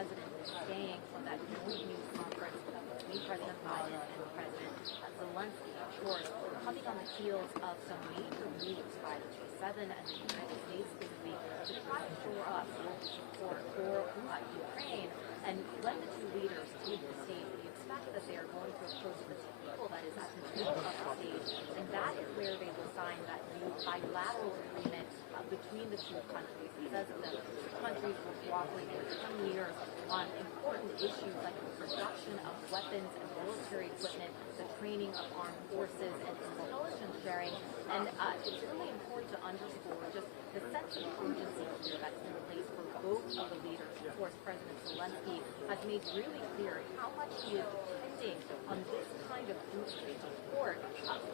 president is staying from that joint news conference between President Biden and President Zelensky. Of course, coming on the heels of some major moves by the G7 and the United States this week to try to shore up global support for Ukraine. And when the two leaders take the stage, we expect that they are going to approach the table that is at the middle of the stage, and that is where they will sign that new bilateral agreement between the two countries. It says that the two countries will cooperate for 10 years on important issues like the production of weapons and military equipment, the training of armed forces, and intelligence sharing. And it's really important to underscore just the sense of urgency here that's in place for both of the leaders. Of course, President Zelensky has made really clear how much he is depending on this kind of boosted support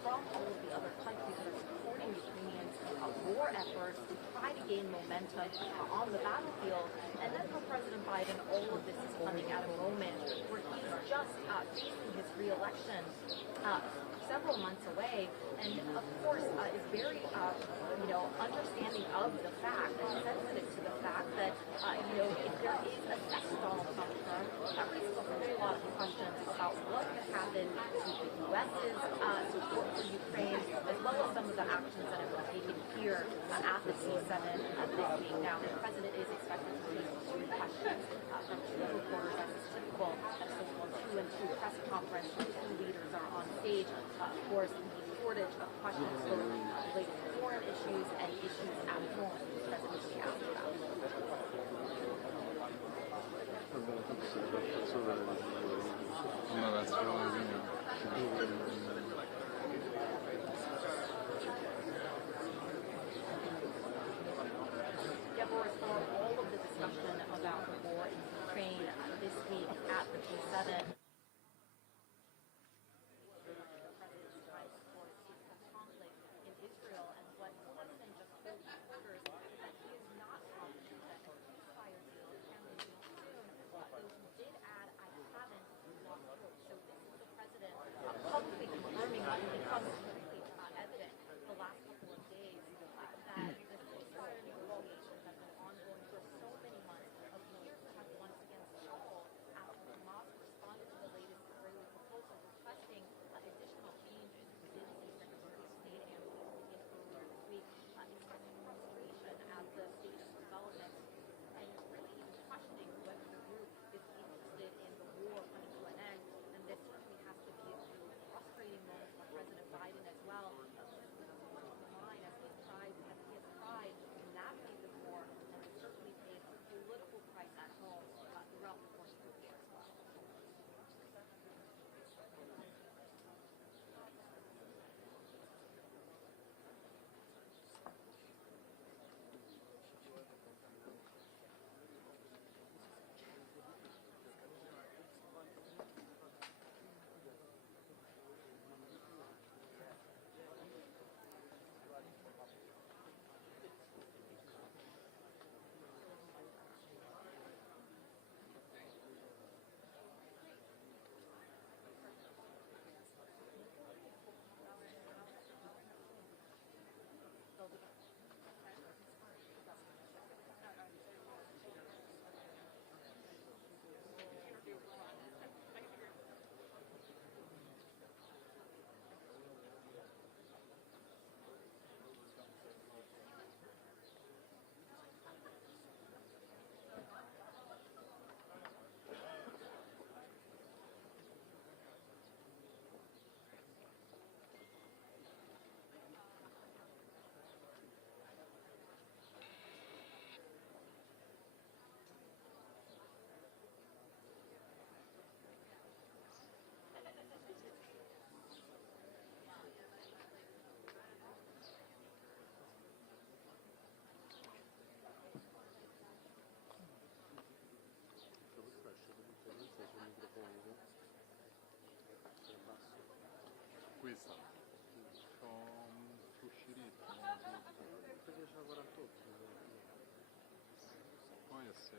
from all of the other countries that are supporting Ukrainians' war efforts to try to gain momentum on the battlefield. And then for President Biden, all of this is coming at a moment where he's just facing his re-election several months away, and of course is very, understanding of the fact and sensitive to the fact that, if there is a second Donald Trump term, that raises a whole lot of questions about what could happen to the U.S.'s support for Ukraine, as well as some of the actions that have been taken here at the G7 this week. Now, the president is expected to face two questions from two reporters, as is typical at a so-called 2-and-2 press conference where two leaders are on stage. Of course, the shortage of questions both related to foreign issues and issues at home the president will be asked about. No, that's really, Deborah, for all of the discussion about the war in Ukraine this week at the G7, publicly confirming what has become completely evident the last couple of days that the ceasefire negotiations have been ongoing for so many months appear to have once again stalled after Hamas responded to the latest Israeli proposal requesting additional changes within the Secretary of State Antony Blinken earlier this week, expressing frustration at the state of development and really even questioning whether the group is interested in the war coming to an end. And this certainly has to be a frustrating moment for President Biden as well. There's been so much on the line as he has tried to navigate this war, and has certainly paid a political price at home throughout the course of the year as well. questa uscirete poi lo sai,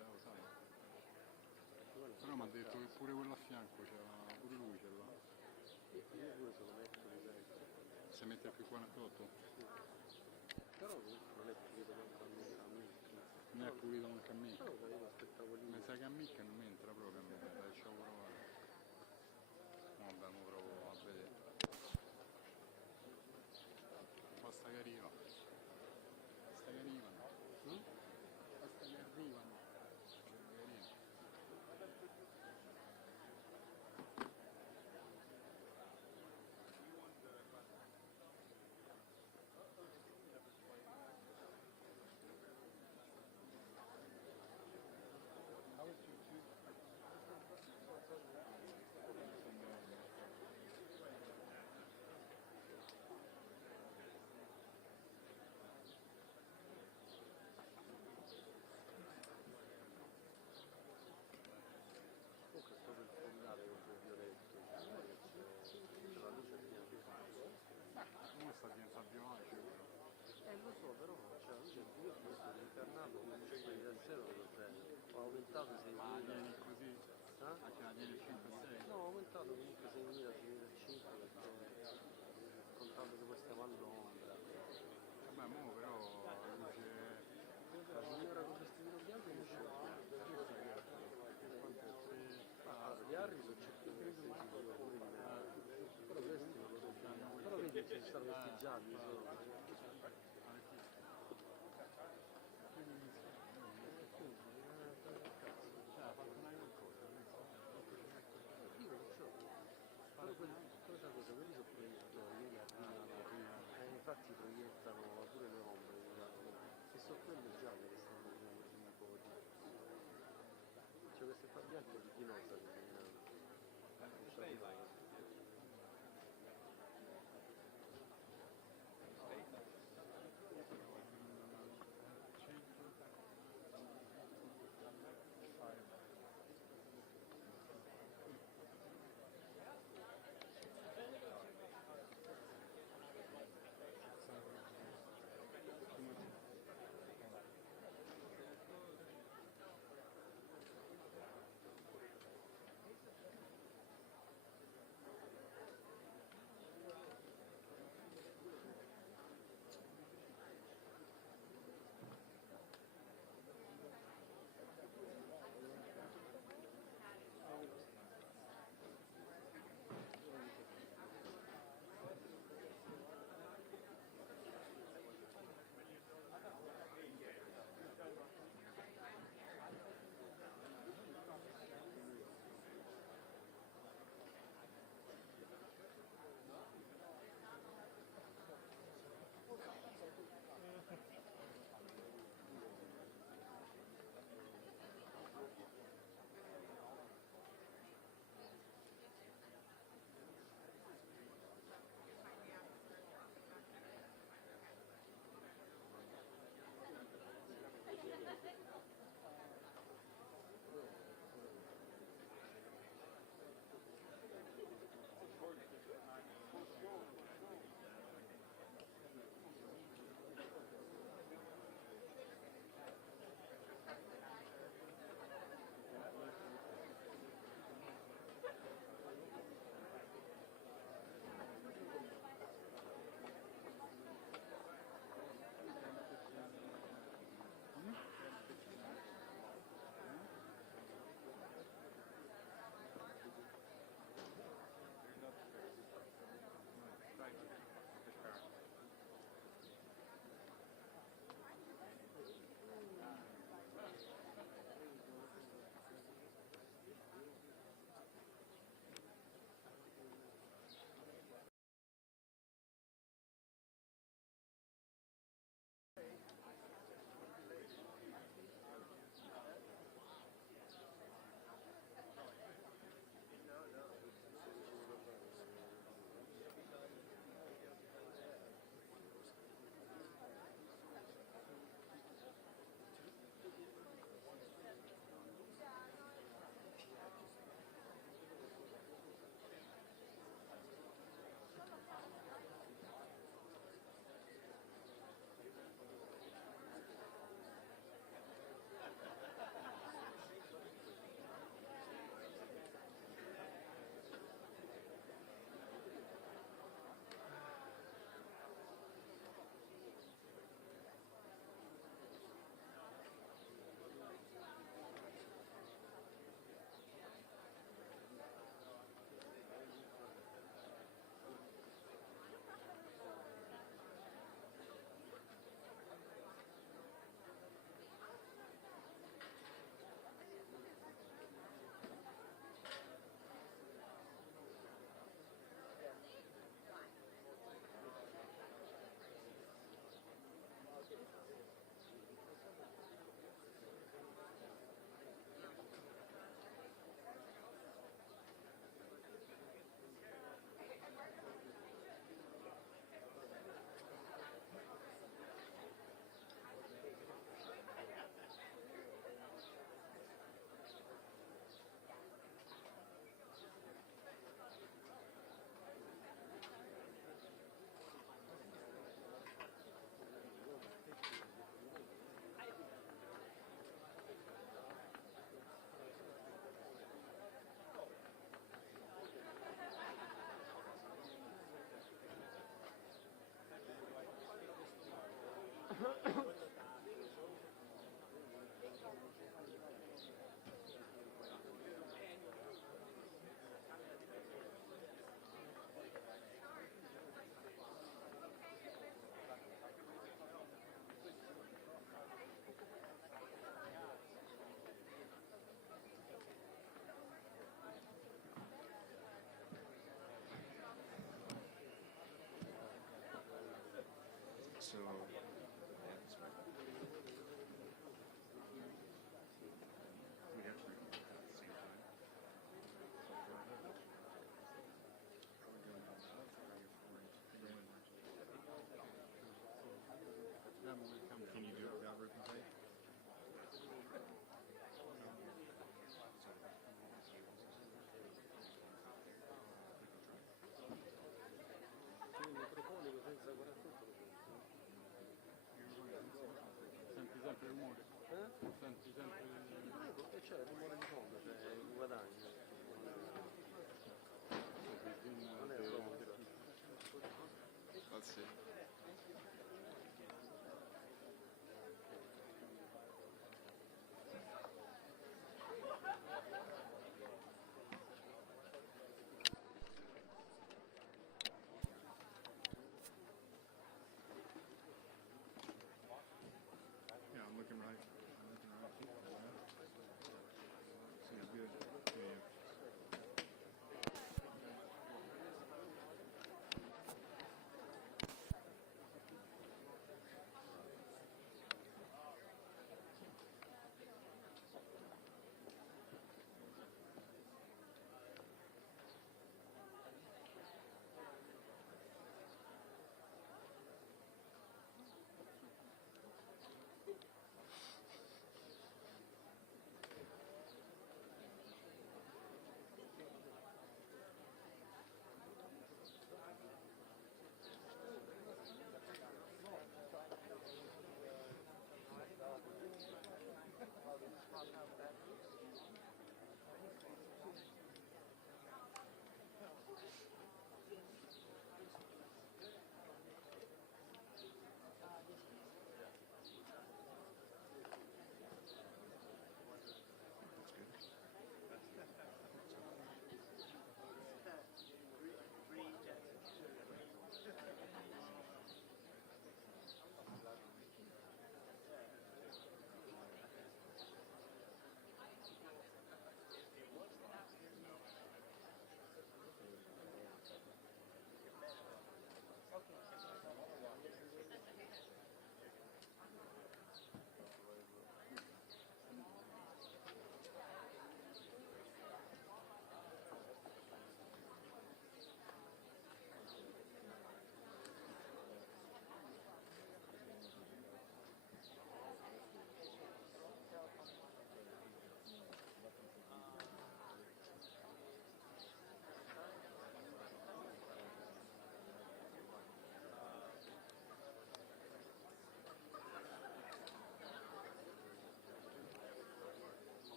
però mi ha detto che pure quello a fianco c'era, pure lui ce l'ha, si mette più 48 però comunque non è più a me. ne è pulito anche a me. No, io lo aspettavo lì. Mi sa che a me che non mi entra proprio a me, dai, ci avevo provato. Vabbè, mo provo a vedere. Basta che arriva. Basta che arrivano. Basta che arrivano. Comunque sto per fondare questo violetto, c'è la luce bianca. Ora sta diventando più avanti, però. Lo so, però c'è la luce bianca, questo è incarnato con il 5 da 0 da 0. Ho aumentato 6.000. Ma vieni così? Eh? Anche la tieni 5-6? No, ho aumentato comunque 6.000, 6.500 perché contando che poi stiamo a Londra. Vabbè, mo però la luce... La signora con il vestito bianco mi dice gli Harry sono 5 sicuro, pure di me. Però questi non lo so. Però vedi ci stanno questi gialli solo. Io non so. Però sai cosa? Quelli sono proiettori, quelli arrivano. Infatti proiettano pure le ombre, diciamo. E sono quelle gialle che stanno vedendo sui nipoti. Cioè queste qua bianche di chi non sta disegnando. Non so di mai. Senti sempre... E c'è il rumore di fondo, c'è il guadagno. Non è proprio. Ah sì. Yeah, I'm looking right. I'm looking right. See, good. Yeah.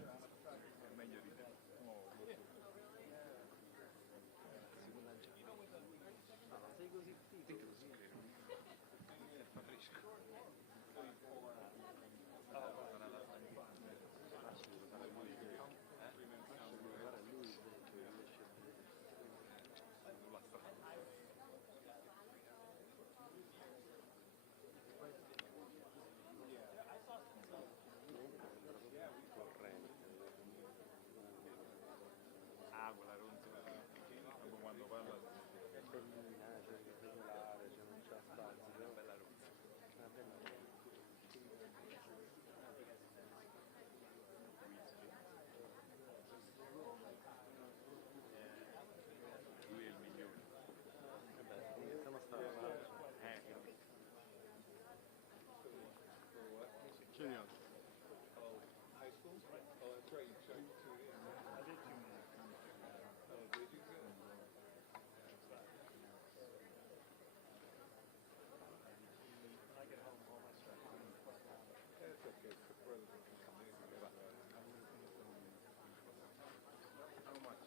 È meglio ridere. No, sei così piccolo, sì. Fa fresco. Guarda lui riesce a Non la strada. Ah, quella ronzola. Dopo quando parla è bellina, cioè che regolare, cioè non c'ha spazi, è però una bella ronzola. una bella Lui è il migliore. vabbè, iniziamo a stare avanti. Chiediamo. High school? Oh, that's right. You tried to. I did 2 minutes. Oh, did you? Good. I get home, all my stuff. That's okay. The brothers can come in together. How much?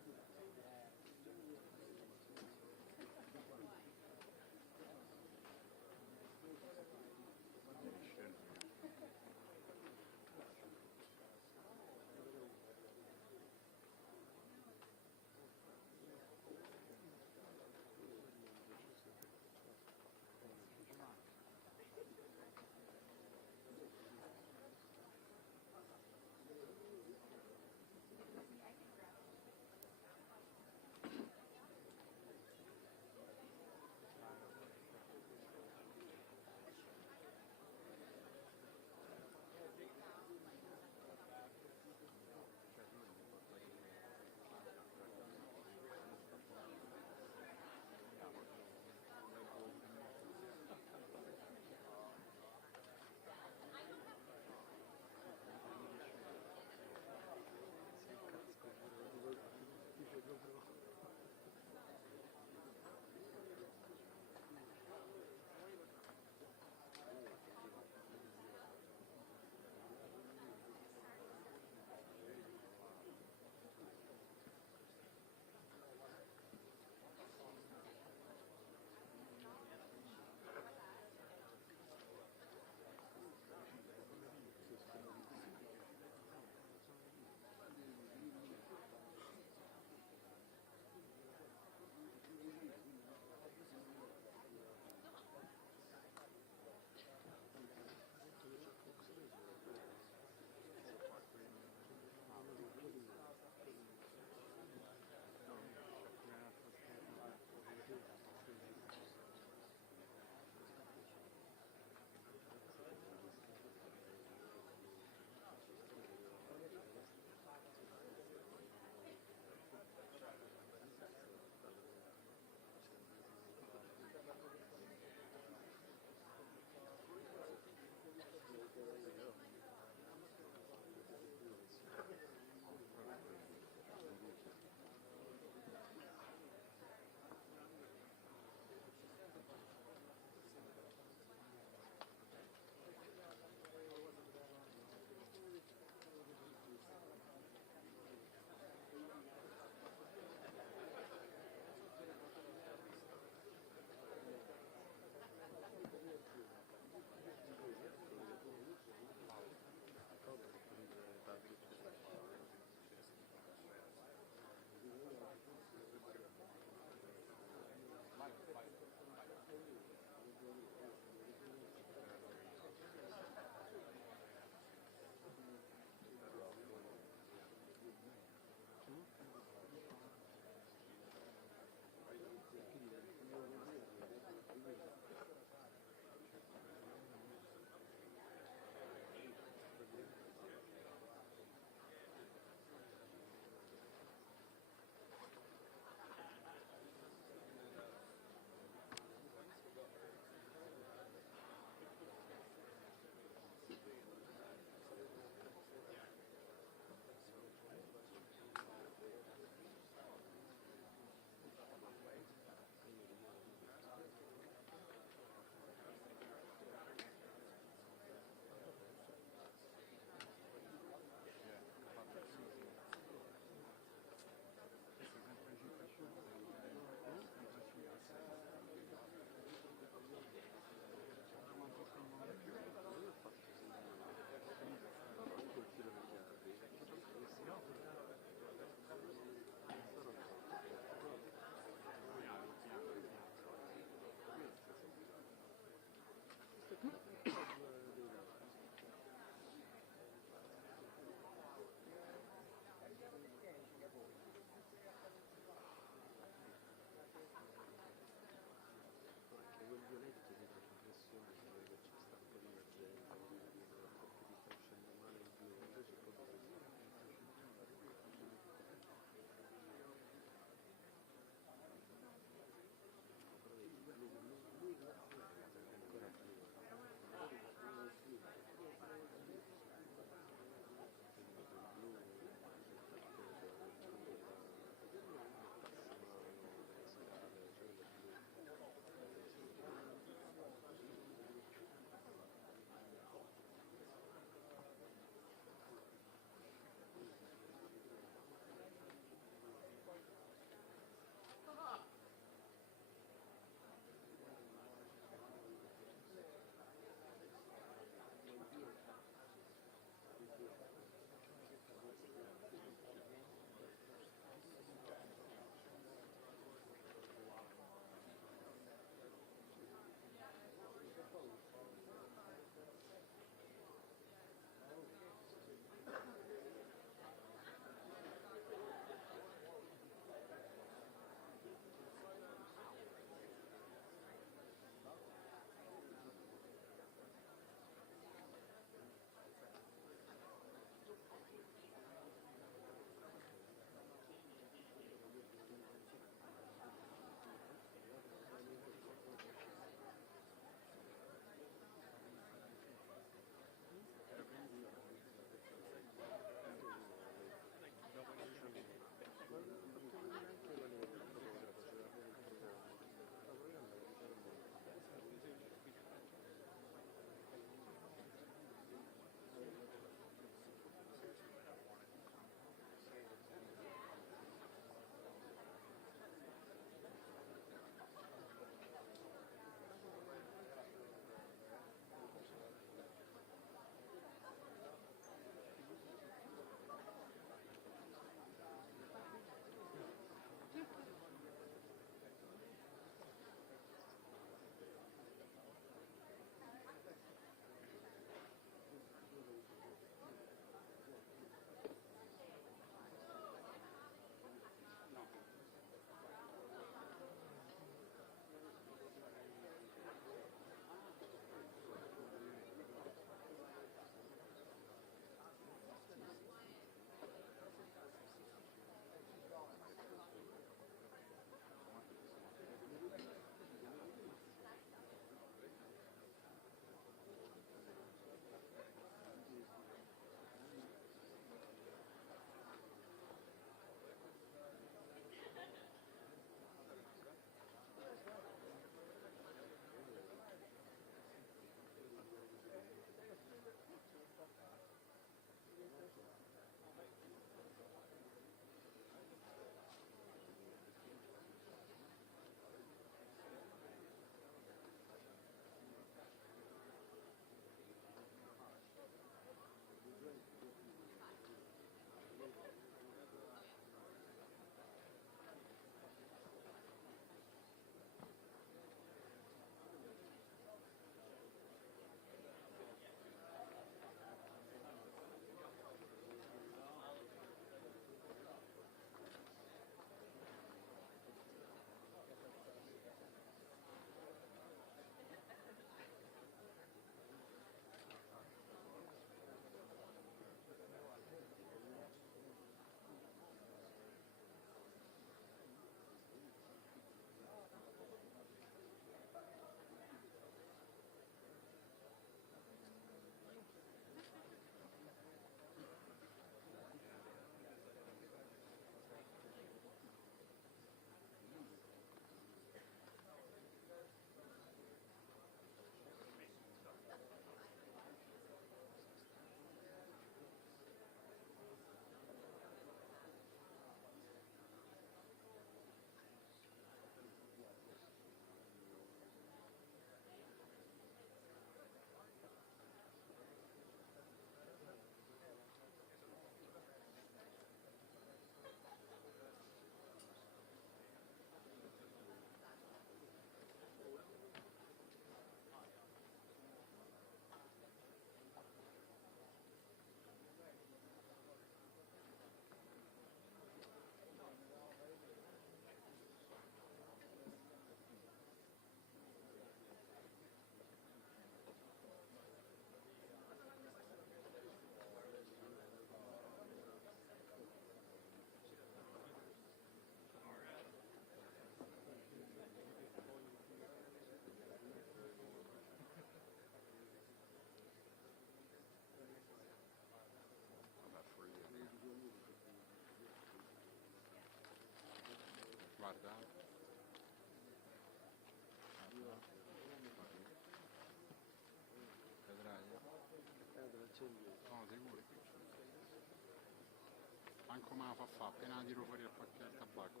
Manco me la fa fa, appena la tiro fuori il pacchetto del tabacco.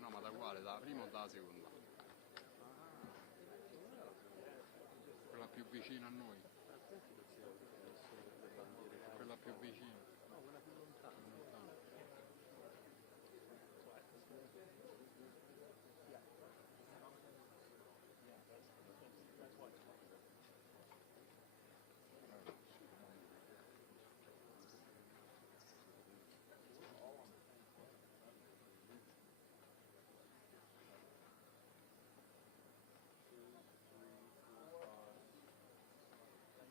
No, ma da quale? Da prima o da seconda? Quella più vicina a noi. Quella più vicina. No, quella più lontana.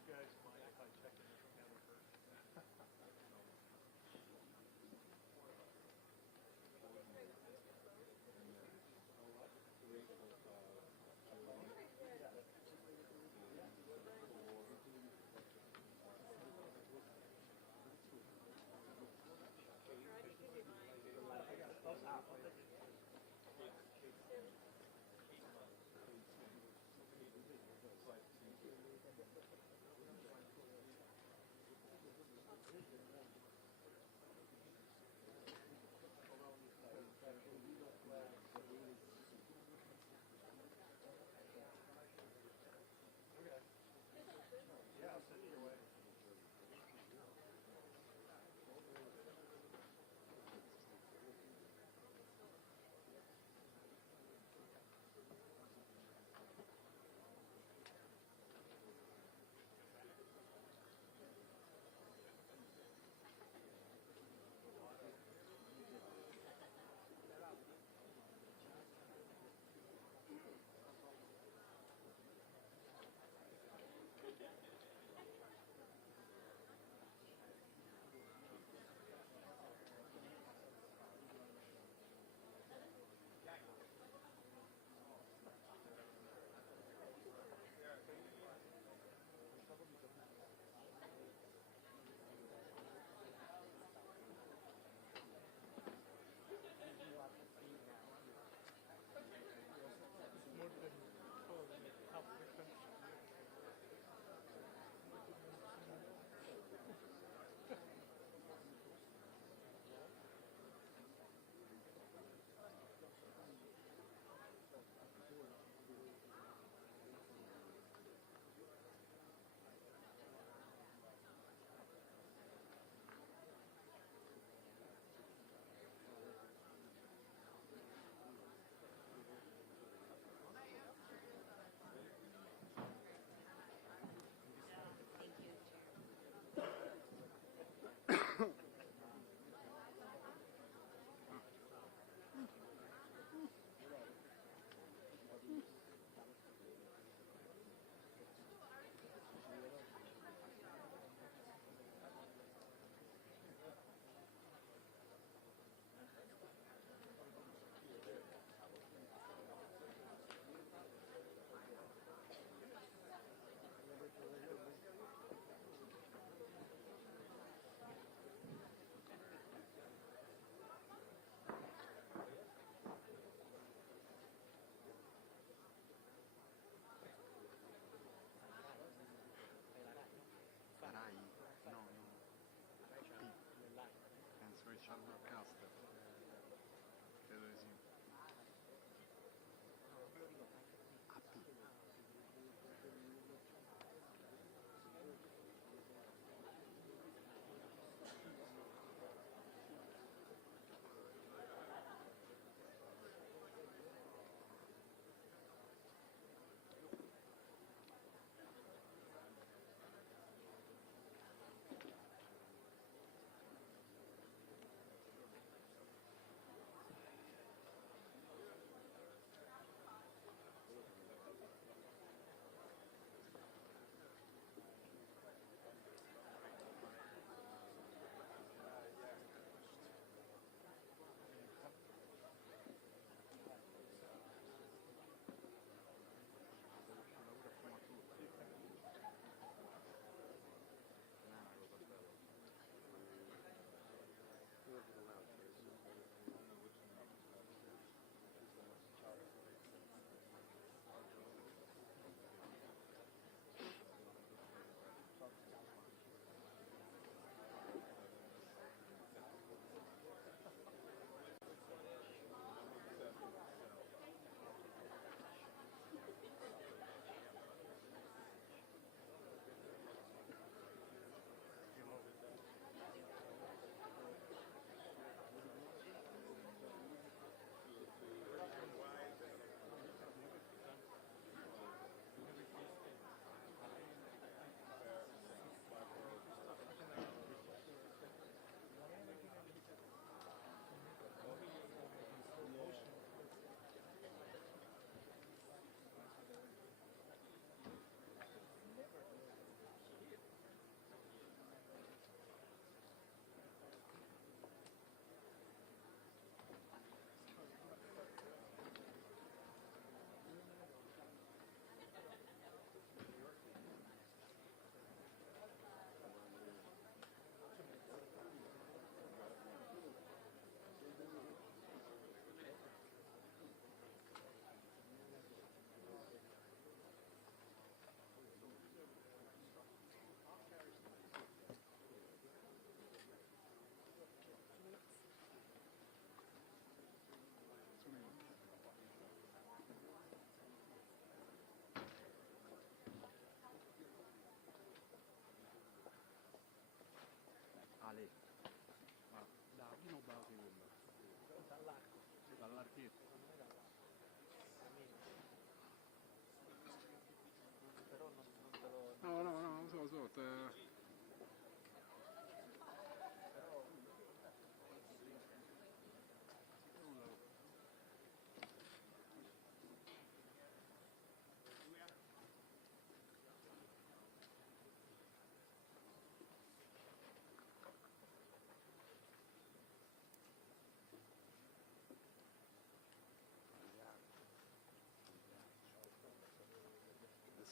You guys mind if I check in with the counter first?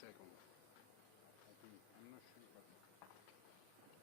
second. I think. I'm not sure, but I think so.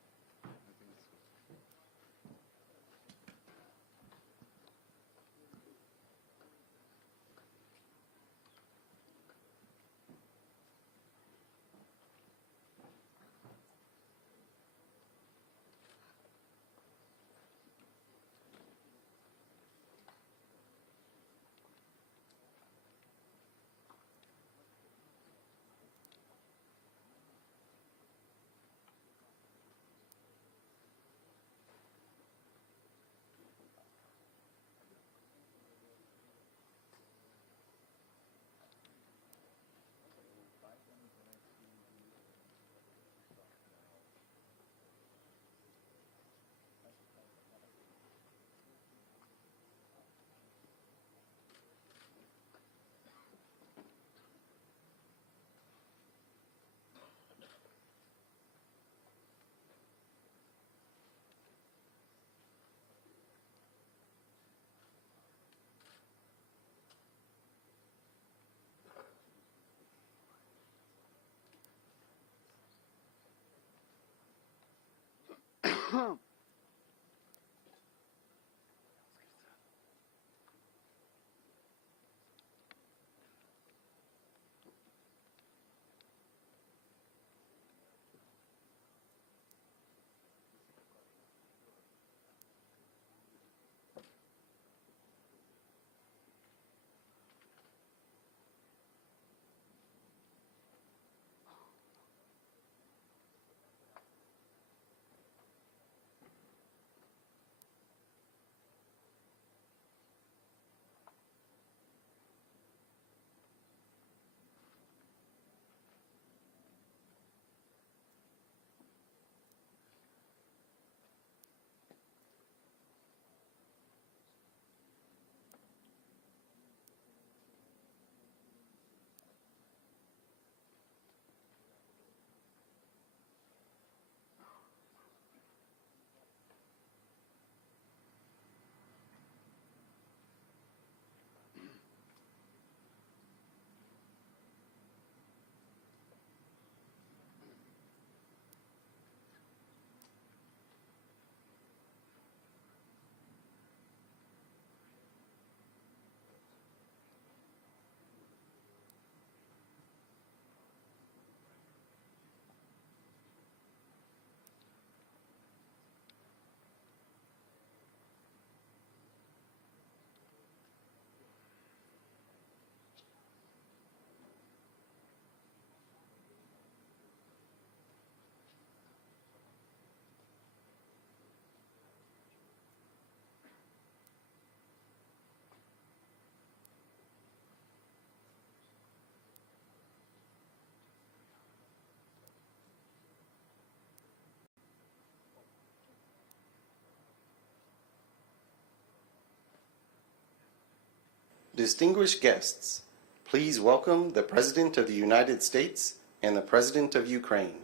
Distinguished guests, please welcome the President of the United States and the President of Ukraine.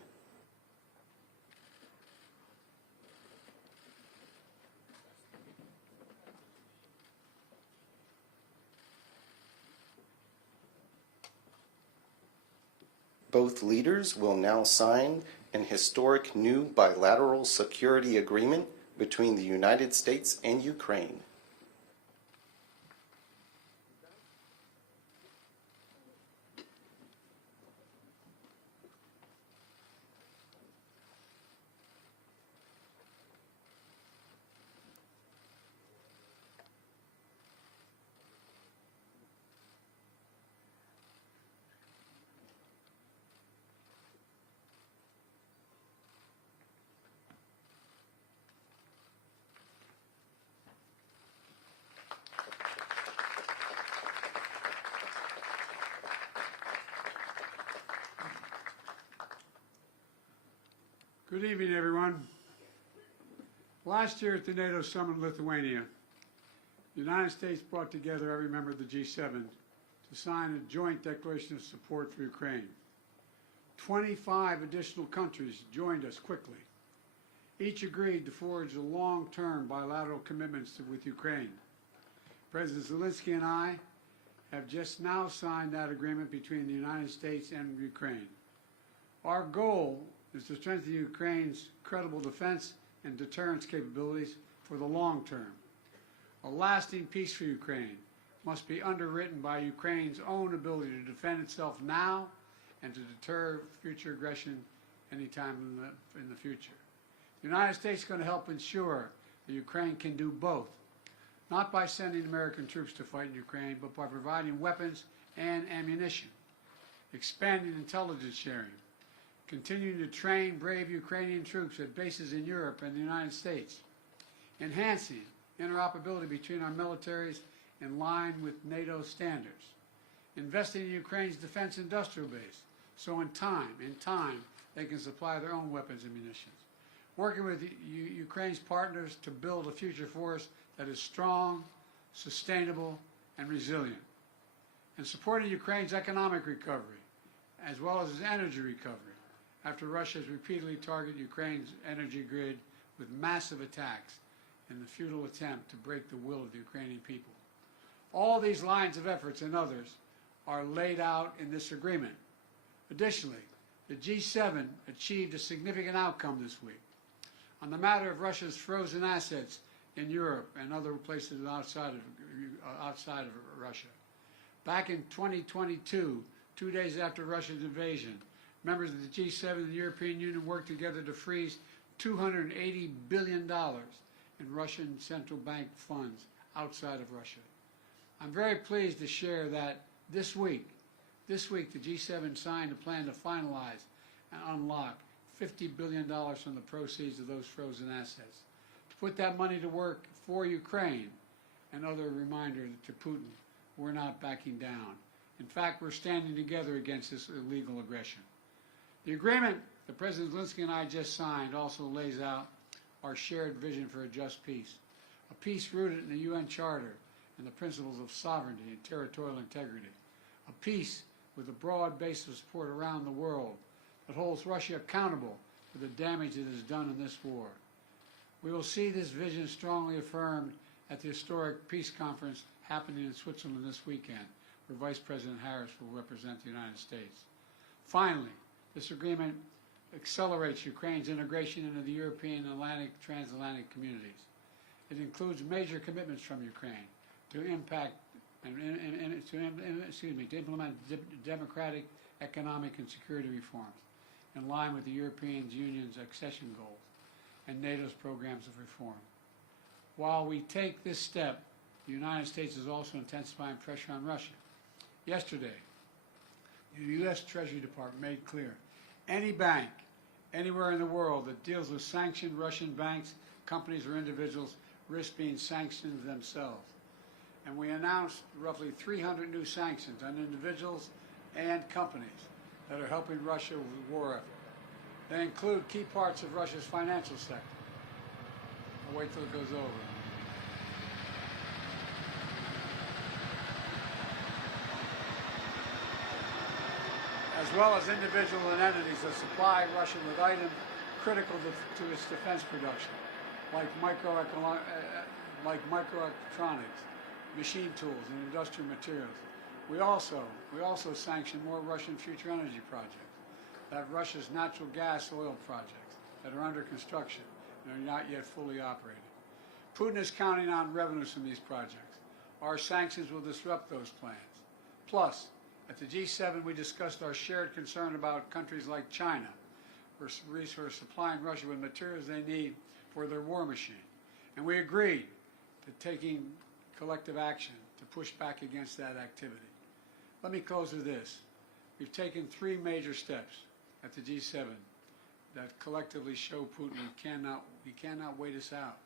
Both leaders will now sign an historic new bilateral security agreement between the United States and Ukraine. Good evening, everyone. Last year at the NATO summit in Lithuania, the United States brought together every member of the G7 to sign a joint declaration of support for Ukraine. 25 additional countries joined us quickly. Each agreed to forge long-term bilateral commitments with Ukraine. President Zelenskyy and I have just now signed that agreement between the United States and Ukraine. Our goal is to strengthen Ukraine's credible defense and deterrence capabilities for the long term. A lasting peace for Ukraine must be underwritten by Ukraine's own ability to defend itself now and to deter future aggression anytime in the future. The United States is going to help ensure that Ukraine can do both, not by sending American troops to fight in Ukraine, but by providing weapons and ammunition, expanding intelligence sharing, continuing to train brave Ukrainian troops at bases in Europe and the United States, enhancing interoperability between our militaries in line with NATO standards, investing in Ukraine's defense industrial base, so in time, they can supply their own weapons and munitions, working with Ukraine's partners to build a future force that is strong, sustainable, and resilient, and supporting Ukraine's economic recovery, as well as its energy recovery, after Russia has repeatedly targeted Ukraine's energy grid with massive attacks in the futile attempt to break the will of the Ukrainian people. All these lines of efforts and others are laid out in this agreement. Additionally, the G7 achieved a significant outcome this week on the matter of Russia's frozen assets in Europe and other places outside of Russia. Back in 2022, 2 days after Russia's invasion, members of the G7 and the European Union worked together to freeze $280 billion in Russian central bank funds outside of Russia. I'm very pleased to share that this week, the G7 signed a plan to finalize and unlock $50 billion from the proceeds of those frozen assets, to put that money to work for Ukraine. Another reminder to Putin, we're not backing down. In fact, we're standing together against this illegal aggression. The agreement that President Zelenskyy and I just signed also lays out our shared vision for a just peace, a peace rooted in the UN Charter and the principles of sovereignty and territorial integrity, a peace with a broad base of support around the world that holds Russia accountable for the damage it has done in this war. We will see this vision strongly affirmed at the historic peace conference happening in Switzerland this weekend, where Vice President Harris will represent the United States. Finally, this agreement accelerates Ukraine's integration into the European transatlantic communities. It includes major commitments from Ukraine to implement democratic, economic, and security reforms in line with the European Union's accession goals and NATO's programs of reform. While we take this step, the United States is also intensifying pressure on Russia. Yesterday, the U.S. Treasury Department made clear any bank anywhere in the world that deals with sanctioned Russian banks, companies, or individuals risk being sanctioned themselves. And we announced roughly 300 new sanctions on individuals and companies that are helping Russia with the war effort. They include key parts of Russia's financial sector. I'll wait till it goes over. As well as individuals and entities that supply Russia with items critical to its defense production, like microelectronics, machine tools, and industrial materials. We also sanction more Russian future energy projects, that Russia's natural gas oil projects that are under construction and are not yet fully operating. Putin is counting on revenues from these projects. Our sanctions will disrupt those plans. Plus, at the G7, we discussed our shared concern about countries like China, who are supplying Russia with materials they need for their war machine. And we agreed to taking collective action to push back against that activity. Let me close with this. We've taken 3 major steps at the G7 that collectively show Putin he cannot wait us out.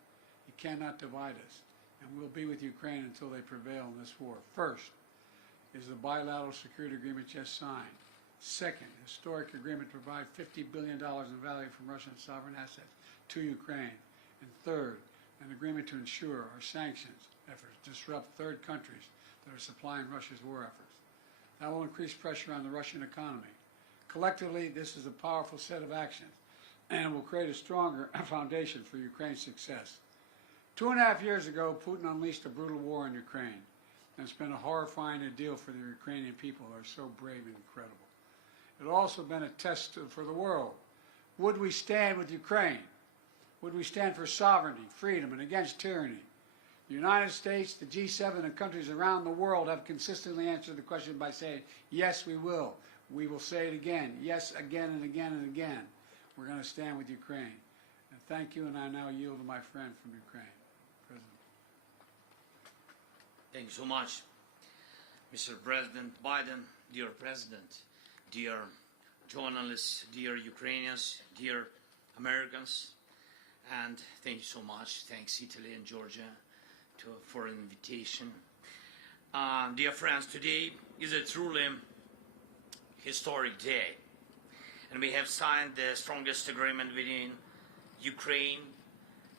He cannot divide us. And we'll be with Ukraine until they prevail in this war. First is the bilateral security agreement just signed. Second, historic agreement to provide $50 billion in value from Russian sovereign assets to Ukraine. And third, an agreement to ensure our sanctions efforts disrupt third countries that are supplying Russia's war efforts. That will increase pressure on the Russian economy. Collectively, this is a powerful set of actions and will create a stronger foundation for Ukraine's success. 2.5 years ago, Putin unleashed a brutal war in Ukraine. and it's been a horrifying ordeal for the Ukrainian people who are so brave and incredible. It's also been a test for the world. Would we stand with Ukraine? Would we stand for sovereignty, freedom, and against tyranny? The United States, the G7, and countries around the world have consistently answered the question by saying, yes, we will. We will say it again. Yes, again and again and again. We're going to stand with Ukraine. And thank you, and I now yield to my friend from Ukraine, President. Thank you so much, Mr. President Biden, dear President, dear journalists, dear Ukrainians, dear Americans, and thank you so much. Thanks, Italy and Georgia, for an invitation. Dear friends, today is a truly historic day, and we have signed the strongest agreement between Ukraine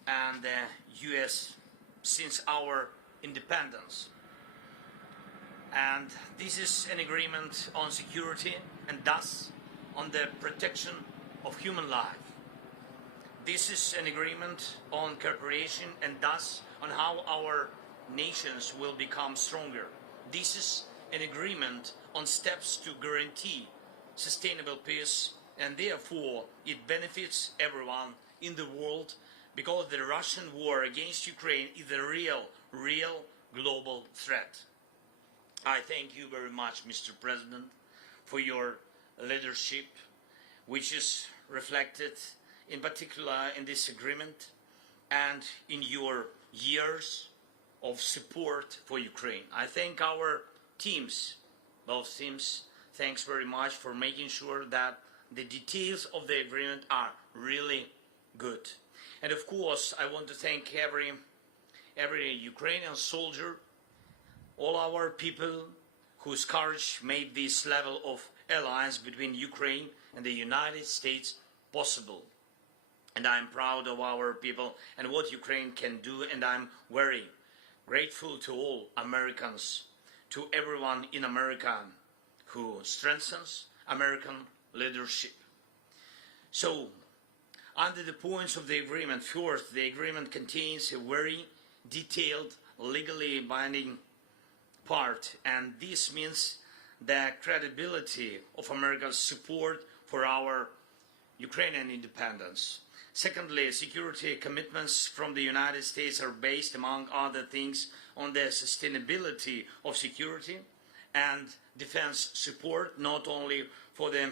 and the US since our independence. And this is an agreement on security and thus on the protection of human life. This is an agreement on cooperation and thus on how our nations will become stronger. This is an agreement on steps to guarantee sustainable peace, and therefore it benefits everyone in the world, because the Russian war against Ukraine is a real global threat. I thank you very much, Mr. President, for your leadership, which is reflected in particular in this agreement and in your years of support for Ukraine. I thank our teams, both teams, thanks very much for making sure that the details of the agreement are really good. And of course, I want to thank every Ukrainian soldier, all our people whose courage made this level of alliance between Ukraine and the United States possible. And I'm proud of our people and what Ukraine can do, and I'm very grateful to all Americans, to everyone in America who strengthens American leadership. So, under the points of the agreement, first, the agreement contains a very detailed, legally binding part, and this means the credibility of America's support for our Ukrainian independence. Secondly, security commitments from the United States are based, among other things, on the sustainability of security and defense support, not only for the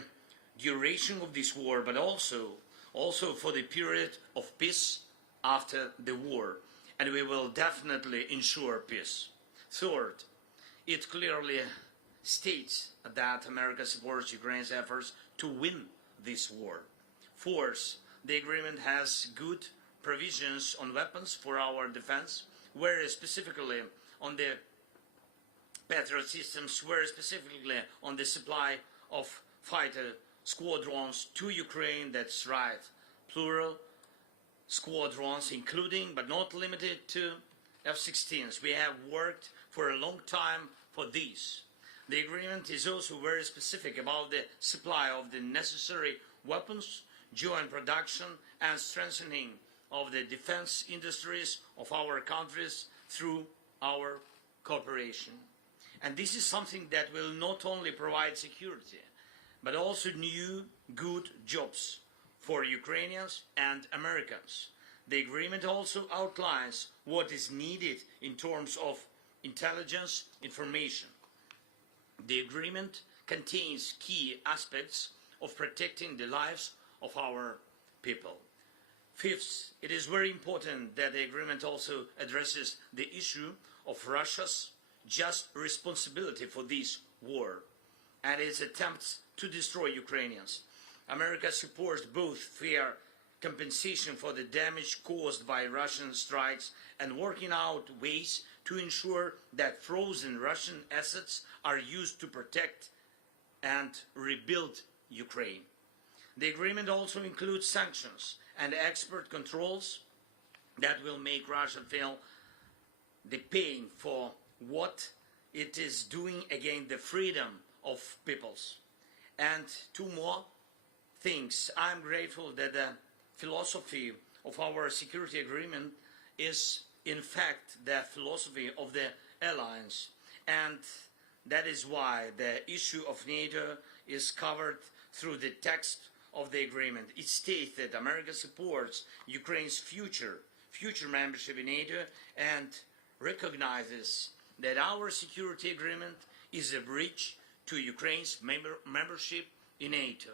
duration of this war, but also for the period of peace after the war. And we will definitely ensure peace. Third, it clearly states that America supports Ukraine's efforts to win this war. Fourth, the agreement has good provisions on weapons for our defense, whereas specifically on the Patriot systems, whereas specifically on the supply of fighter squadrons to Ukraine. That's right, plural squadrons, including but not limited to F-16s. We have worked for a long time for this. The agreement is also very specific about the supply of the necessary weapons, joint production and strengthening of the defense industries of our countries through our cooperation. And this is something that will not only provide security, but also new good jobs for Ukrainians and Americans. The agreement also outlines what is needed in terms of intelligence information. The agreement contains key aspects of protecting the lives of our people. Fifth, it is very important that the agreement also addresses the issue of Russia's just responsibility for this war and its attempts to destroy Ukrainians. America supports both fair compensation for the damage caused by Russian strikes and working out ways to ensure that frozen Russian assets are used to protect and rebuild Ukraine. The agreement also includes sanctions and export controls that will make Russia feel the pain for what it is doing against the freedom of peoples. And two more things. I'm grateful that the philosophy of our security agreement is in fact the philosophy of the alliance, And that is why the issue of NATO is covered through the text of the agreement. It states that America supports Ukraine's future membership in NATO and recognizes that our security agreement is a bridge to Ukraine's membership in NATO.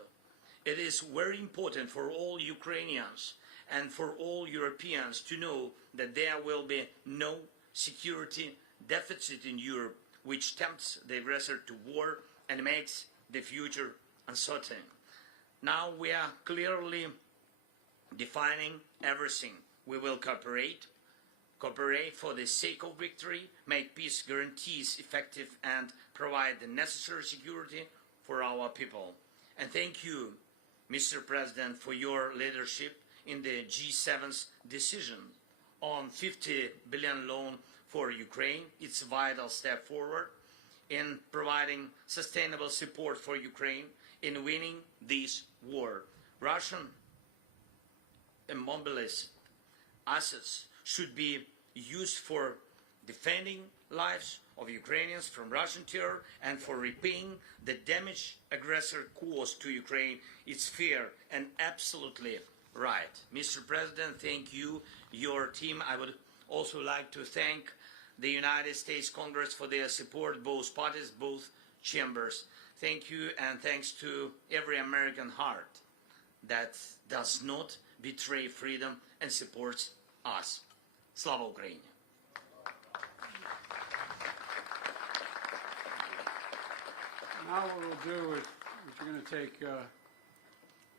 It is very important for all Ukrainians and for all Europeans to know that there will be no security deficit in Europe which tempts the aggressor to war and makes the future uncertain. Now we are clearly defining everything. We will cooperate for the sake of victory, make peace guarantees effective and provide the necessary security for our people. And thank you, Mr. President, for your leadership in the G7's decision on 50 billion loan for Ukraine. It's a vital step forward in providing sustainable support for Ukraine in winning this war. Russian immobilized assets should be used for defending lives of Ukrainians from Russian terror and for repaying the damage aggressor caused to Ukraine. It's fair and absolutely right. Mr. President, thank you, your team. I would also like to thank the United States Congress for their support, both parties, both chambers. Thank you, and thanks to every American heart that does not betray freedom and supports us. Slava Ukraini! Now what we'll do is we're going to take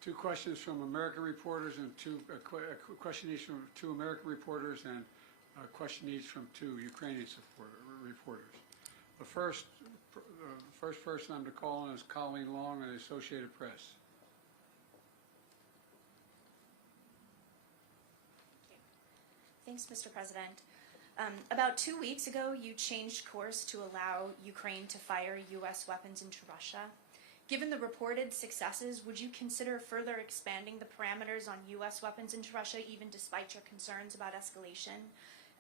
two questions from American reporters and a question each from two American reporters and a question each from two Ukrainian reporters. The first person I'm to call on is Colleen Long of the Associated Press. Thanks, Mr. President. About 2 weeks ago, you changed course to allow Ukraine to fire U.S. weapons into Russia. Given the reported successes, would you consider further expanding the parameters on U.S. weapons into Russia, even despite your concerns about escalation?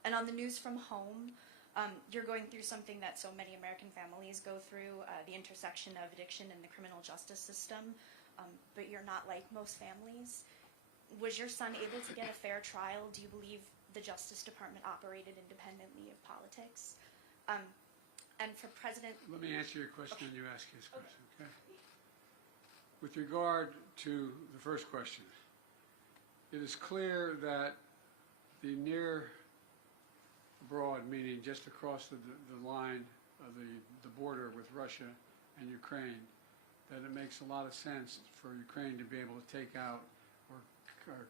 And on the news from home, you're going through something that so many American families go through, the intersection of addiction and the criminal justice system, but you're not like most families. Was your son able to get a fair trial? Do you believe the Justice Department operated independently of politics? And for President... Let me answer your question and you ask his question, okay? With regard to the first question, it is clear that the near abroad, meaning just across the line of the border with Russia and Ukraine, that it makes a lot of sense for Ukraine to be able to take out or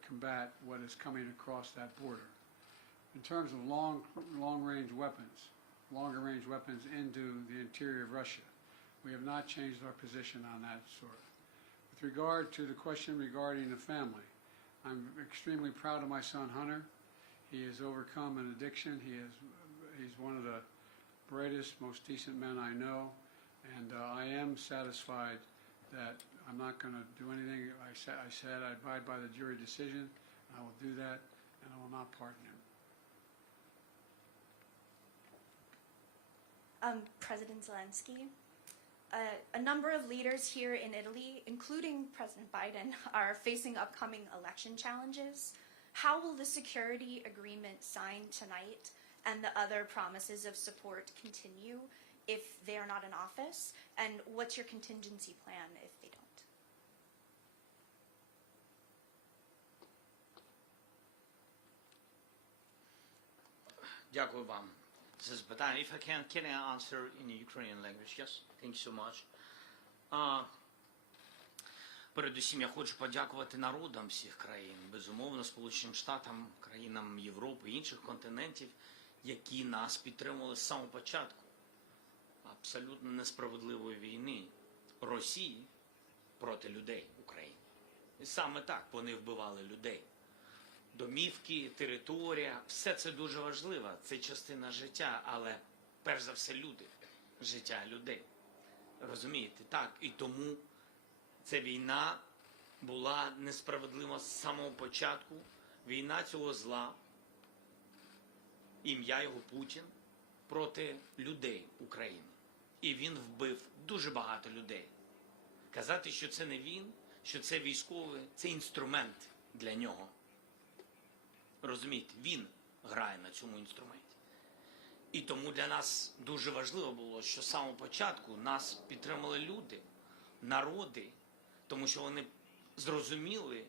combat what is coming across that border. In terms of long-range weapons, longer-range weapons into the interior of Russia, we have not changed our position on that sort. With regard to the question regarding the family, I'm extremely proud of my son Hunter. He has overcome an addiction. He's one of the brightest, most decent men I know, and I am satisfied that I'm not going to do anything. I said I abide by the jury decision. I will do that, and I will not pardon him. President Zelenskyy, a number of leaders here in Italy, including President Biden, are facing upcoming election challenges. How will the security agreement signed tonight and the other promises of support continue if they are not in office? And what's your contingency plan if they don't? Дякую вам за запитання. If can I answer in Ukrainian language? Yes, thank you so much. Передусім, я хочу подякувати народам всіх країн, безумовно, Сполученим Штатам, країнам Європи, інших континентів, які нас підтримували з самого початку абсолютно несправедливої війни Росії проти людей України. І саме так вони вбивали людей. Домівки, територія, все це дуже важливо, це частина життя, але перш за все люди, життя людей. Розумієте, так, і тому ця війна була несправедлива з самого початку. Війна цього зла, ім'я його Путін, проти людей України. І він вбив дуже багато людей. Казати, що це не він, що це військовий, це інструмент для нього. Розумієте, він грає на цьому інструменті. І тому для нас дуже важливо було, що з самого початку нас підтримали люди, народи, тому що вони зрозуміли,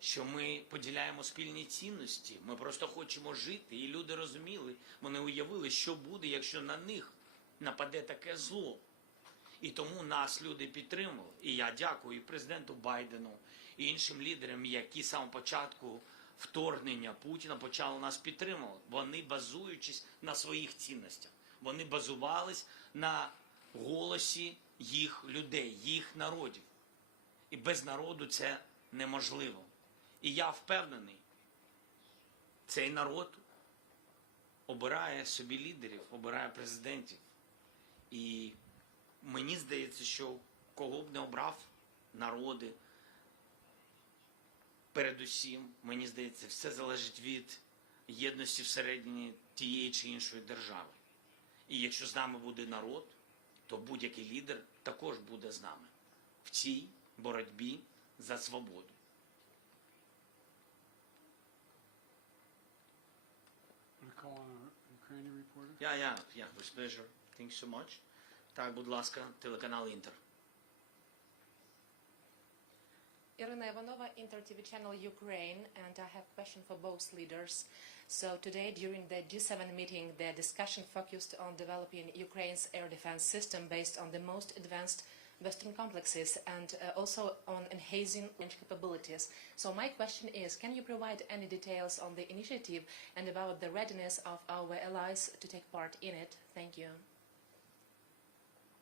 що ми поділяємо спільні цінності, ми просто хочемо жити, і люди розуміли, вони уявили, що буде, якщо на них нападе таке зло. І тому нас люди підтримали. І я дякую і президенту Байдену, і іншим лідерам, які з самого початку вторгнення Путіна почали нас підтримувати. Вони базуючись на своїх цінностях. Вони базувались на голосі їх людей, їх народів. І без народу це неможливо. І я впевнений, цей народ обирає собі лідерів, обирає президентів. І мені здається, що кого б не обрав народи, передусім, мені здається, все залежить від єдності всередині тієї чи іншої держави. І якщо з нами буде народ, то будь-який лідер також буде з нами в цій боротьбі за свободу. Call on a Ukrainian reporter. Я, with pleasure. Thank you so much. Так, будь ласка, телеканал Інтер. Irina Ivanova, Inter TV channel Ukraine, and I have a question for both leaders. So today, during the G7 meeting, the discussion focused on developing Ukraine's air defense system based on the most advanced Western complexes and also on enhancing range capabilities. So my question is, can you provide any details on the initiative and about the readiness of our allies to take part in it? Thank you.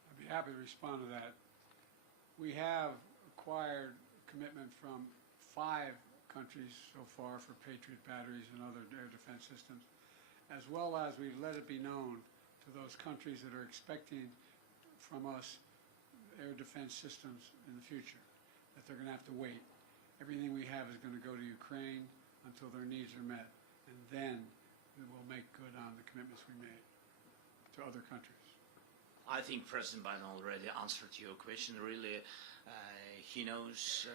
I'd be happy to respond to that. We have acquired commitment from 5 countries so far for Patriot batteries and other air defense systems, as well as we let it be known to those countries that are expecting from us air defense systems in the future, that they're going to have to wait. Everything we have is going to go to Ukraine until their needs are met, and then we will make good on the commitments we made to other countries. I think President Biden already answered your question. Really, he knows,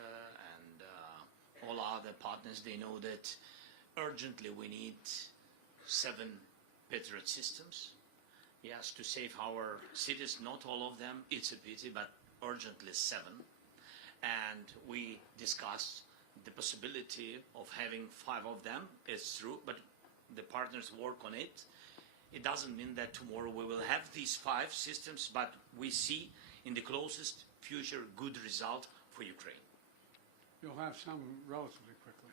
and all other partners, they know that urgently we need 7 Patriot systems. Yes, to save our cities, not all of them, it's a pity, but urgently 7. And we discussed the possibility of having 5 of them. It's true, but the partners work on it. It doesn't mean that tomorrow we will have these 5 systems, but we see in the closest future good result for Ukraine. You'll have some relatively quickly.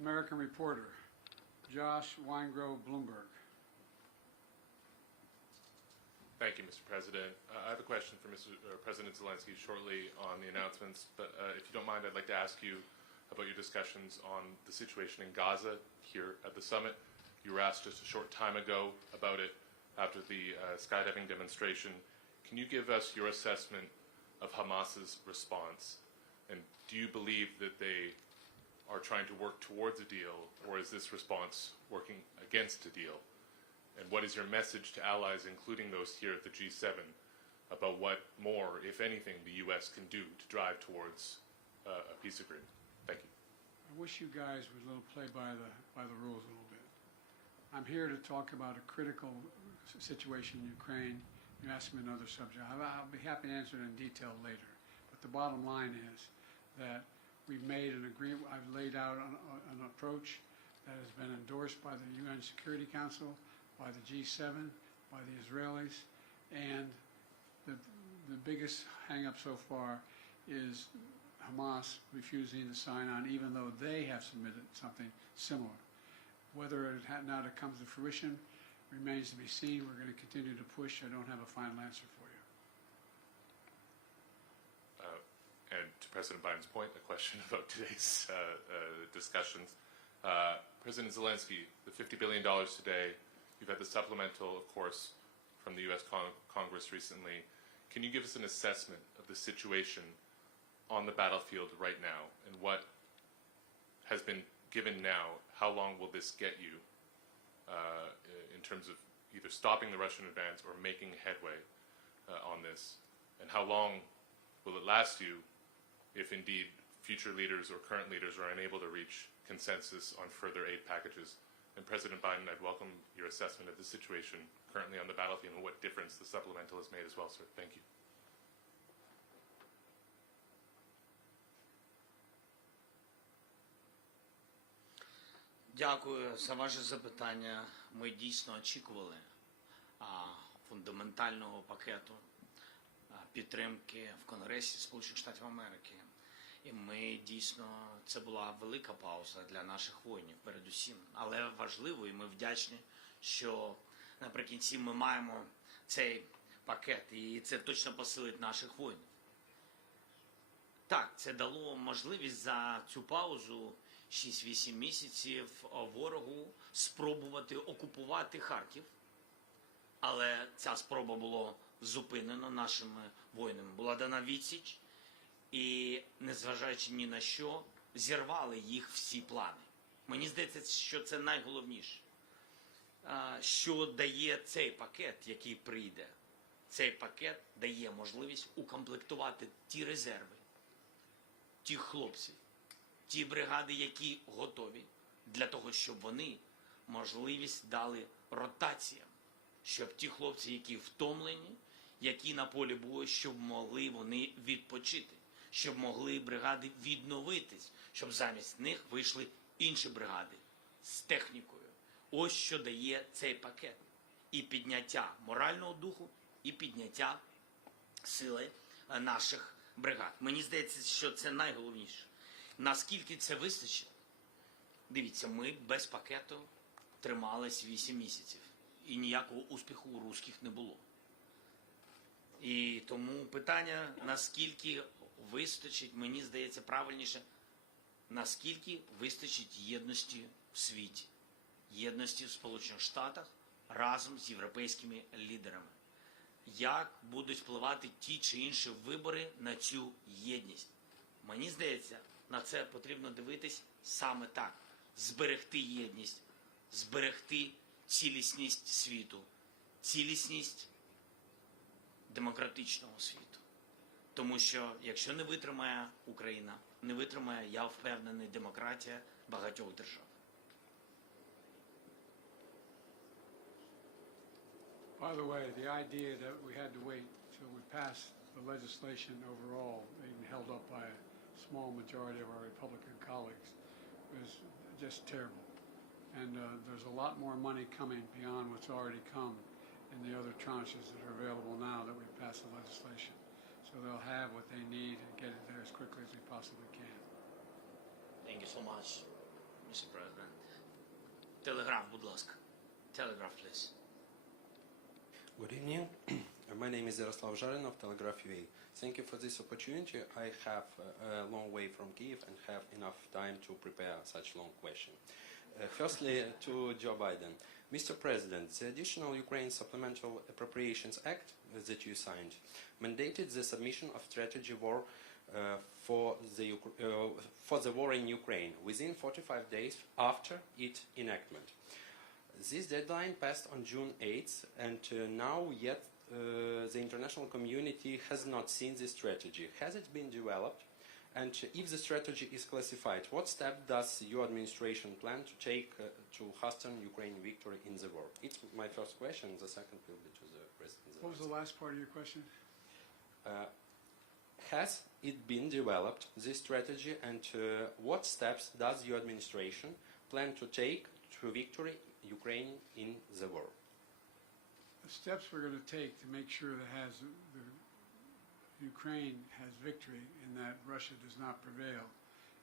American reporter, Josh Weingrove, Bloomberg. Thank you, Mr. President. I have a question for President Zelenskyy shortly on the announcements, but if you don't mind, I'd like to ask you about your discussions on the situation in Gaza here at the summit. You were asked just a short time ago about it after the skydiving demonstration. Can you give us your assessment of Hamas's response? And do you believe that they are trying to work towards a deal, or is this response working against a deal? And what is your message to allies, including those here at the G7, about what more, if anything, the U.S. can do to drive towards a peace agreement? Thank you. I wish you guys would play by the rules a little bit. I'm here to talk about a critical situation in Ukraine. You ask me another subject. I'll be happy to answer it in detail later. But the bottom line is that we've made an agreement. I've laid out an approach that has been endorsed by the UN Security Council, by the G7, by the Israelis, and the biggest hang-up so far is Hamas refusing to sign on, even though they have submitted something similar. Whether or not it comes to fruition remains to be seen. We're going to continue to push. I don't have a final answer for you. And to President Biden's point, a question about today's discussions. President Zelenskyy, the $50 billion today, you've had the supplemental, of course, from the U.S. Congress recently. Can you give us an assessment of the situation on the battlefield right now and what has been given now? How long will this get you in terms of either stopping the Russian advance or making headway on this? And how long will it last you if indeed future leaders or current leaders are unable to reach consensus on further aid packages? And President Biden, I'd welcome your assessment of the situation currently on the battlefield and what difference the supplemental has made as well, sir. Thank you. Дякую за ваше запитання. Ми дійсно очікували фундаментального пакету підтримки в Конгресі Сполучених Штатів Америки. І ми дійсно, це була велика пауза для наших воїнів, передусім. Але важливо, і ми вдячні, що наприкінці ми маємо цей пакет, і це точно посилить наших воїнів. Так, це дало можливість за цю паузу 6-8 місяців ворогу спробувати окупувати Харків. Але ця спроба була зупинена нашими воїнами. Була дана відсіч і, незважаючи ні на що, зірвали їх всі плани. Мені здається, що це найголовніше. Що дає цей пакет, який прийде? Цей пакет дає можливість укомплектувати ті резерви, тих хлопців, ті бригади, які готові, для того, щоб вони можливість дали ротаціям, щоб ті хлопці, які втомлені, які на полі бою, щоб могли вони відпочити, щоб могли бригади відновитись, щоб замість них вийшли інші бригади з технікою. Ось що дає цей пакет. І підняття морального духу, і підняття сили наших бригад. Мені здається, що це найголовніше. Наскільки це вистачить? Дивіться, ми без пакету тримались 8 місяців. І ніякого успіху у русських не було. І тому питання, наскільки вистачить, мені здається правильніше, наскільки вистачить єдності в світі, єдності в Сполучених Штатах разом з європейськими лідерами. Як будуть впливати ті чи інші вибори на цю єдність? Мені здається, на це потрібно дивитись саме так. Зберегти єдність, зберегти цілісність світу, цілісність демократичного світу. Тому що, якщо не витримає Україна, не витримає, я впевнений, демократія багатьох держав. By the way, the idea that we had to wait till we passed the legislation overall, even held up by a small majority of our Republican colleagues, was just terrible. And there's a lot more money coming beyond what's already come in the other tranches that are available now that we've passed the legislation. So they'll have what they need and get it there as quickly as we possibly can. Thank you so much, Mr. President. Telegraph, будь ласка. Telegraph, please. Good evening. My name is Yaroslav Zharinov, Telegraph UA. Thank you for this opportunity. I have a long way from Kiev and have enough time to prepare such long question. Firstly, to Joe Biden. Mr. President, the additional Ukraine Supplemental Appropriations Act that you signed mandated the submission of strategy war for the war in Ukraine within 45 days after its enactment. This deadline passed on June 8th, and now yet the international community has not seen this strategy. Has it been developed? And if the strategy is classified, what step does your administration plan to take to hasten Ukraine victory in the war? It's my first question. The second will be to the President. What was the last part of your question? Has it been developed, this strategy, and what steps does your administration plan to take to victory Ukraine in the war? The steps we're going to take to make sure that Ukraine has victory and that Russia does not prevail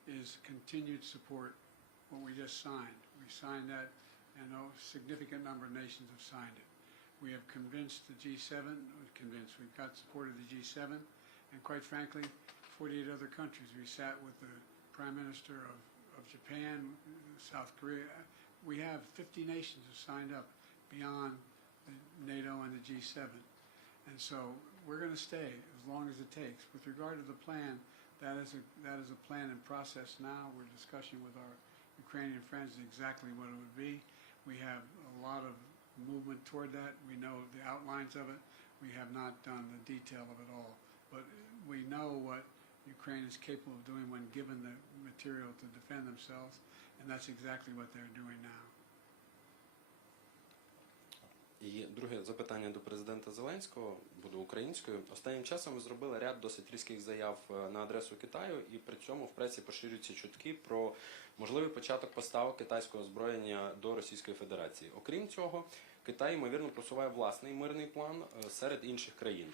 is continued support. What we just signed. We signed that, and a significant number of nations have signed it. We have convinced the G7, we've got support of the G7, and quite frankly, 48 other countries. We sat with the Prime Minister of Japan, South Korea. We have 50 nations who signed up beyond NATO and the G7. And so we're going to stay as long as it takes. With regard to the plan, that is a plan in process now. We're discussing with our Ukrainian friends exactly what it would be. We have a a lot of movement toward that. We know the outlines of it. We have not done the detail of it all. But we know what Ukraine is capable of doing when given the material to defend themselves, and that's exactly what they're doing now. І друге запитання до президента Зеленського буде українською. Останнім часом ви зробили ряд досить різких заяв на адресу Китаю, і при цьому в пресі поширюються чутки про можливий початок поставок китайського озброєння до Російської Федерації. Окрім цього, Китай, ймовірно, просуває власний мирний план серед інших країн.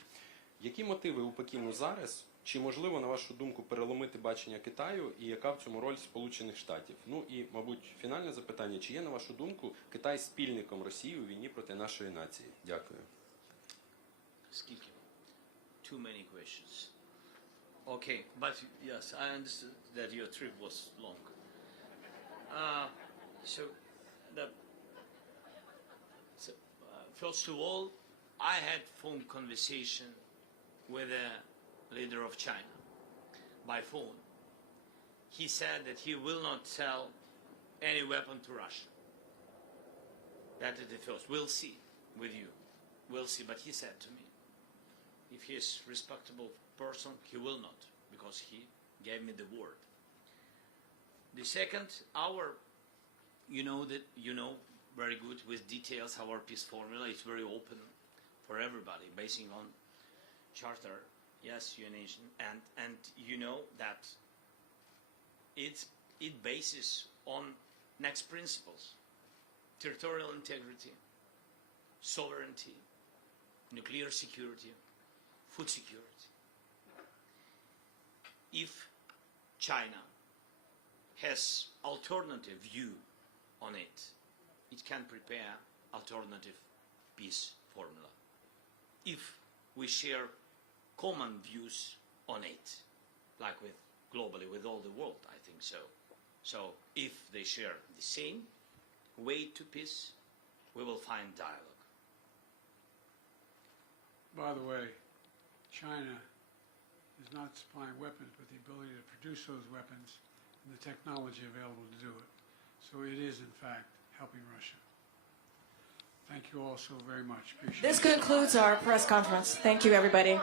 Які мотиви у Пекіну зараз? Чи можливо, на вашу думку, переломити бачення Китаю і яка в цьому роль Сполучених Штатів? Ну і, мабуть, фінальне запитання, чи є, на вашу думку, Китай спільником Росії у війні проти нашої нації? Дякую. Skip. Too many questions. Okay, but yes, I understood that your trip was long. First of all, I had phone conversation with the leader of China by phone. He said that he will not sell any weapon to Russia. That is the first. We'll see with you. We'll see. But he said to me, if he is a respectable person, he will not, because he gave me the word. The second, you know very good with details our peace formula is very open for everybody, basing on charter, yes, UN nation, and you know that it bases on next principles: territorial integrity, sovereignty, nuclear security, food security. If China has alternative view on it, it can prepare alternative peace formula. If we share common views on it, like with globally with all the world, I think so. So if they share the same way to peace, we will find dialogue. By the way, China is not supplying weapons, but the ability to produce those weapons and the technology available to do it. So it is, in fact, helping Russia. Thank you all so very much. Appreciate it. This concludes our press conference. Thank you, everybody.